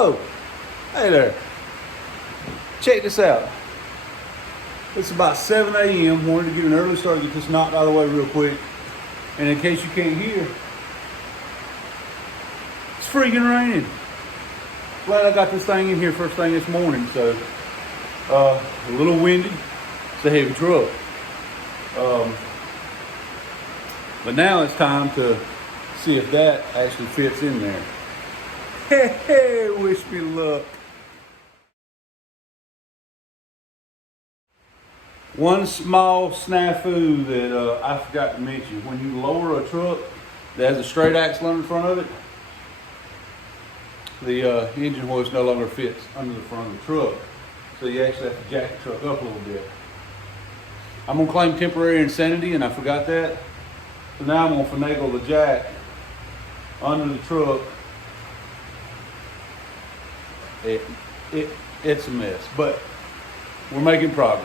Oh, hey there. Check this out. It's about 7 a.m. Wanted to get an early start, get this knocked out of the way real quick. And in case you can't hear, it's freaking raining. Glad I got this thing in here first thing this morning. So, a little windy. It's a heavy truck. But now it's time to see if that actually fits in there. Hey, wish me luck. One small snafu that I forgot to mention. When you lower a truck that has a straight axle in front of it, the engine hoist no longer fits under the front of the truck. So you actually have to jack the truck up a little bit. I'm gonna claim temporary insanity, and I forgot that. So now I'm gonna finagle the jack under the truck. It's a mess, but we're making progress.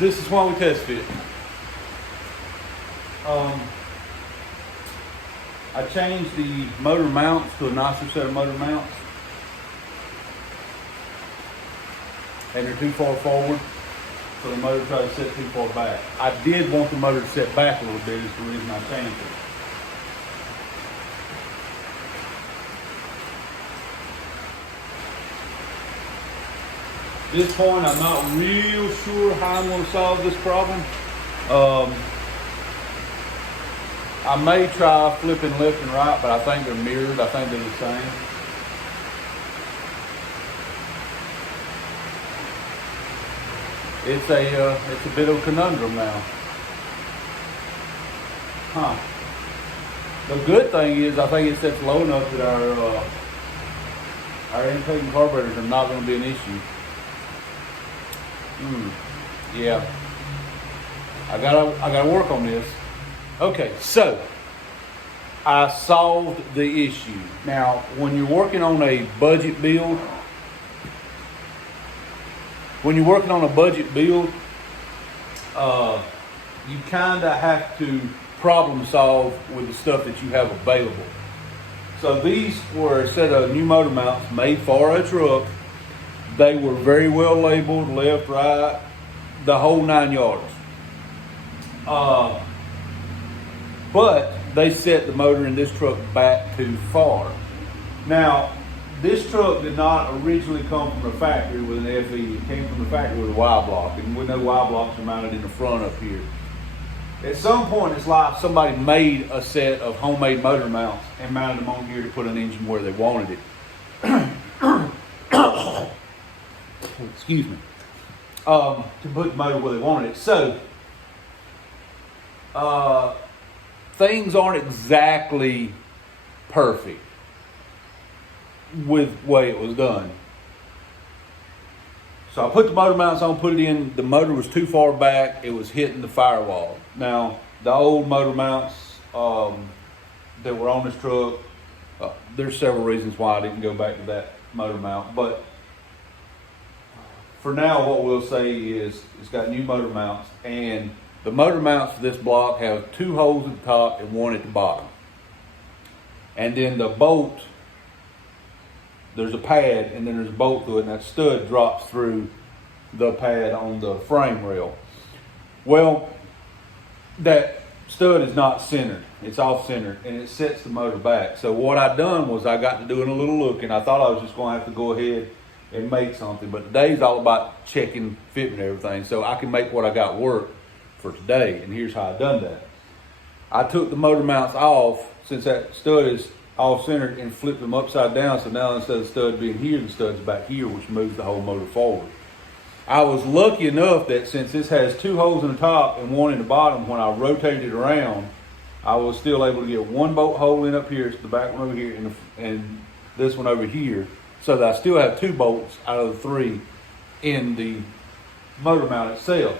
This is why we test fit. I changed the motor mounts to a nicer set of motor mounts. And they're too far forward, so the motor tried to set too far back. I did want the motor to set back a little bit, is the reason I changed it. At this point, I'm not real sure how I'm going to solve this problem. I may try flipping left and right, but I think they're mirrored. I think they're the same. It's a bit of a conundrum now. Huh. The good thing is I think it sets low enough that our intake and carburetors are not going to be an issue. Yeah. I gotta work on this. Okay, so I solved the issue. Now, when you're working on a budget build, you kind of have to problem solve with the stuff that you have available. So these were a set of new motor mounts made for a truck. They were very well labeled, left, right, the whole 9 yards. But they set the motor in this truck back too far. Now, this truck did not originally come from the factory with an FE. It came from the factory with a Y block, and we know Y blocks are mounted in the front up here. At some point in its life, somebody made a set of homemade motor mounts and mounted them on here to put an engine where they wanted it. Excuse me. To put the motor where they wanted it. So, things aren't exactly perfect with the way it was done. So I put the motor mounts on, put it in. The motor was too far back. It was hitting the firewall. Now, the old motor mounts that were on this truck. There's several reasons why I didn't go back to that motor mount, but for now what we'll say is it's got new motor mounts, and the motor mounts for this block have 2 holes at the top and 1 at the bottom. And then the bolt, there's a pad and then there's a bolt through it, and that stud drops through the pad on the frame rail. Well, that stud is not centered, it's off centered, and it sets the motor back. So what I done was I got to doing a little looking. I thought I was just going to have to go ahead and make something, but today's all about checking fitment and everything, so I can make what I got work for today. And here's how I done that. I took the motor mounts off, since that stud is off centered, and flipped them upside down, so now instead of the stud being here, the stud's back here, which moves the whole motor forward. I was lucky enough that since this has 2 holes in the top and 1 in the bottom, when I rotated it around, I was still able to get 1 bolt hole in up here, it's the back one over here, and this one over here, so that I still have 2 bolts out of the 3 in the motor mount itself.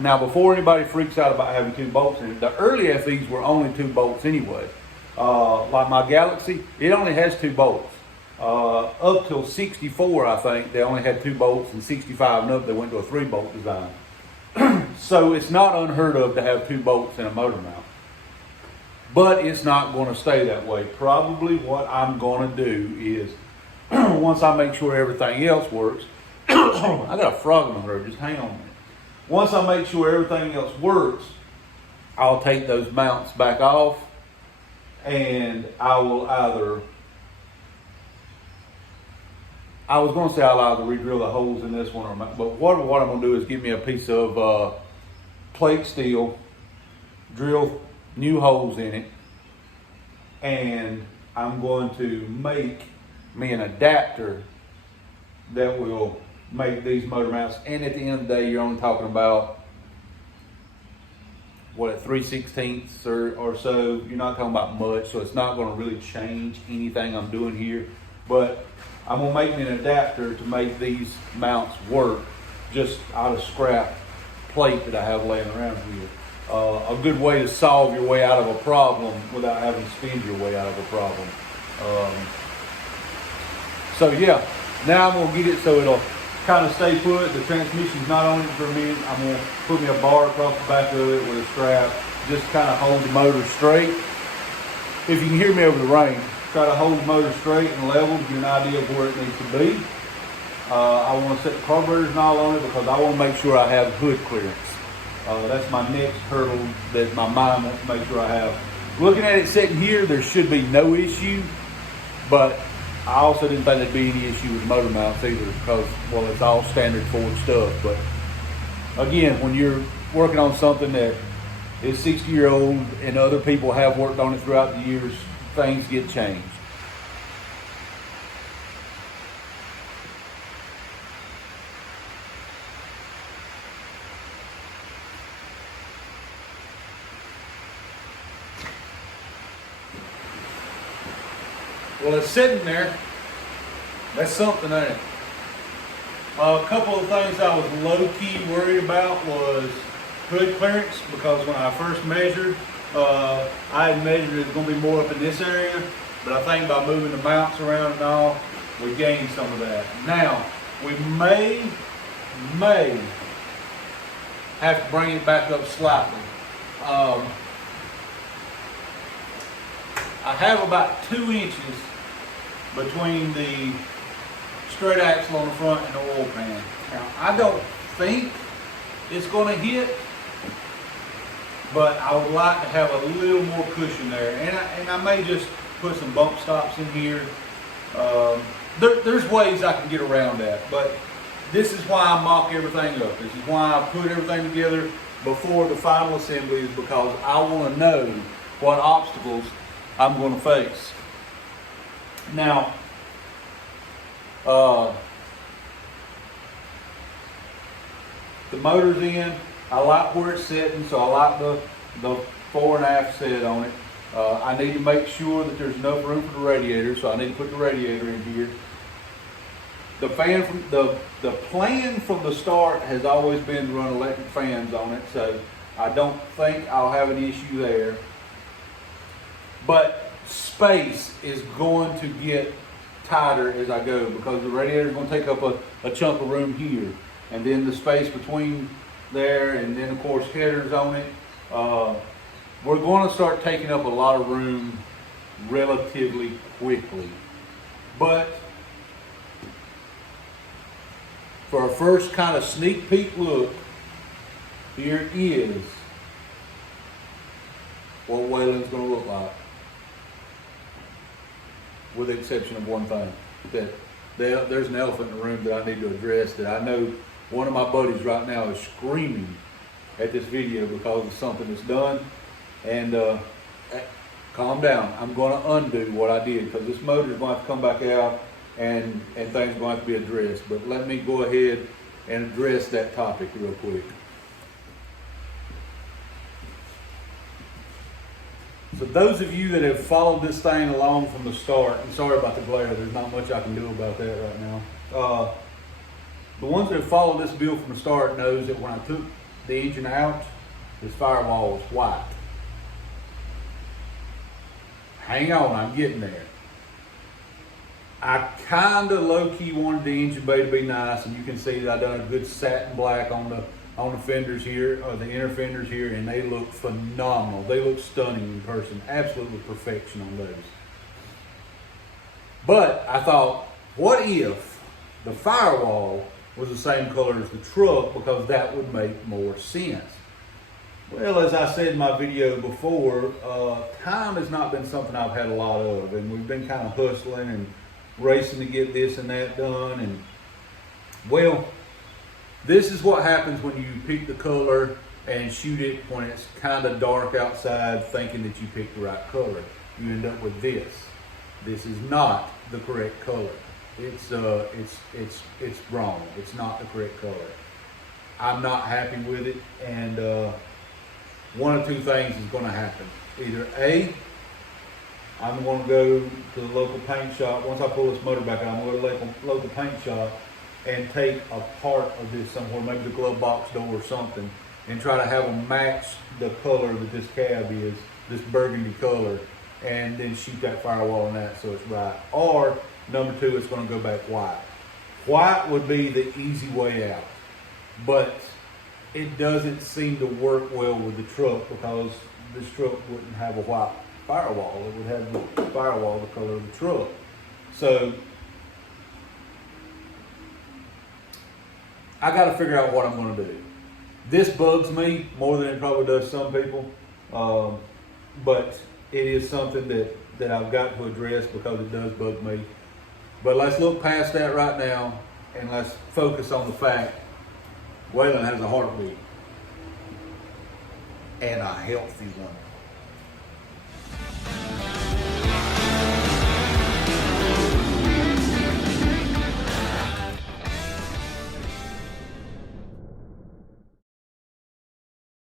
Now, before anybody freaks out about having 2 bolts in it, the early FEs were only 2 bolts anyway. Like my Galaxy, it only has 2 bolts. Up till 64, I think, they only had 2 bolts, and 65 and up, they went to a 3-bolt design. So it's not unheard of to have 2 bolts in a motor mount. But it's not going to stay that way. Probably what I'm going to do is, once I make sure everything else works, I got a frog in my throat, just hang on a minute. Once I make sure everything else works, I'll take those mounts back off, and I will either, I was going to say I'll either re-drill the holes in this one, but what I'm going to do is give me a piece of plate steel, drill new holes in it, and I'm going to make me an adapter that will make these motor mounts. And at the end of the day, you're only talking about, what, 3/16 or so. You're not talking about much, so it's not going to really change anything I'm doing here. But I'm going to make me an adapter to make these mounts work just out of scrap plate that I have laying around here. A good way to solve your way out of a problem without having to spend your way out of a problem. So yeah, now I'm going to get it so it'll kind of stay put. The transmission's not on it for a minute. I'm going to put me a bar across the back of it with a strap, just kind of hold the motor straight. If you can hear me over the rain, try to hold the motor straight and level to get an idea of where it needs to be. I want to set the carburetor knob on it because I want to make sure I have hood clearance. That's my next hurdle that my mind wants to make sure I have. Looking at it sitting here, there should be no issue, but I also didn't think there'd be any issue with motor mounts either because, well, it's all standard Ford stuff. But again, when you're working on something that is 60-year-old and other people have worked on it throughout the years, things get changed. Well, it's sitting there. That's something, ain't it? A couple of things I was low-key worried about was hood clearance, because when I first measured, I had measured it's going to be more up in this area, but I think by moving the mounts around and all, we gained some of that. Now, we may have to bring it back up slightly. I have about 2 inches between the straight axle on the front and the oil pan. Now, I don't think it's going to hit, but I would like to have a little more cushion there. And I may just put some bump stops in here. There's ways I can get around that, but this is why I mock everything up. This is why I put everything together before the final assembly, is because I want to know what obstacles I'm going to face. Now, the motor's in. I like where it's sitting, so I like the fore and aft set on it. I need to make sure that there's enough room for the radiator, so I need to put the radiator in here. The fan from the plan from the start has always been to run electric fans on it, so I don't think I'll have an issue there. But space is going to get tighter as I go because the radiator is going to take up a chunk of room here, and then the space between there, and then of course headers on it. We're going to start taking up a lot of room relatively quickly. But for our first kind of sneak peek look, here is what Waylon's going to look like. With the exception of one thing, that there's an elephant in the room that I need to address, that I know one of my buddies right now is screaming at this video because of something that's done. And calm down, I'm going to undo what I did because this motor is going to have to come back out and things are going to have to be addressed. But let me go ahead and address that topic real quick. So those of you that have followed this thing along from the start, and sorry about the glare, there's not much I can do about that right now. The ones that have followed this build from the start knows that when I took the engine out, this firewall was white. Hang on, I'm getting there. I kind of low-key wanted the engine bay to be nice, and you can see that I've done a good satin black on the fenders here, or the inner fenders here, and they look phenomenal. They look stunning in person, absolutely perfection on those. But I thought, what if the firewall was the same color as the truck, because that would make more sense. Well, as I said in my video before, time has not been something I've had a lot of, and we've been kind of hustling and racing to get this and that done. And well, this is what happens when you pick the color and shoot it when it's kind of dark outside, thinking that you picked the right color. You end up with this. This is not the correct color. It's wrong. It's not the correct color. I'm not happy with it, and one of two things is going to happen. Either A, I'm going to go to the local paint shop. Once I pull this motor back out, I'm going to go to the local paint shop and take a part of this somewhere, maybe the glove box door or something, and try to have them match the color that this cab is, this burgundy color, and then shoot that firewall on that so it's right. Or number two, it's going to go back white. White would be the easy way out, but it doesn't seem to work well with the truck because this truck wouldn't have a white firewall. It would have the firewall the color of the truck. So I got to figure out what I'm going to do. This bugs me more than it probably does some people, but it is something that I've got to address because it does bug me. But let's look past that right now and let's focus on the fact Waylon has a heartbeat, and a healthy one.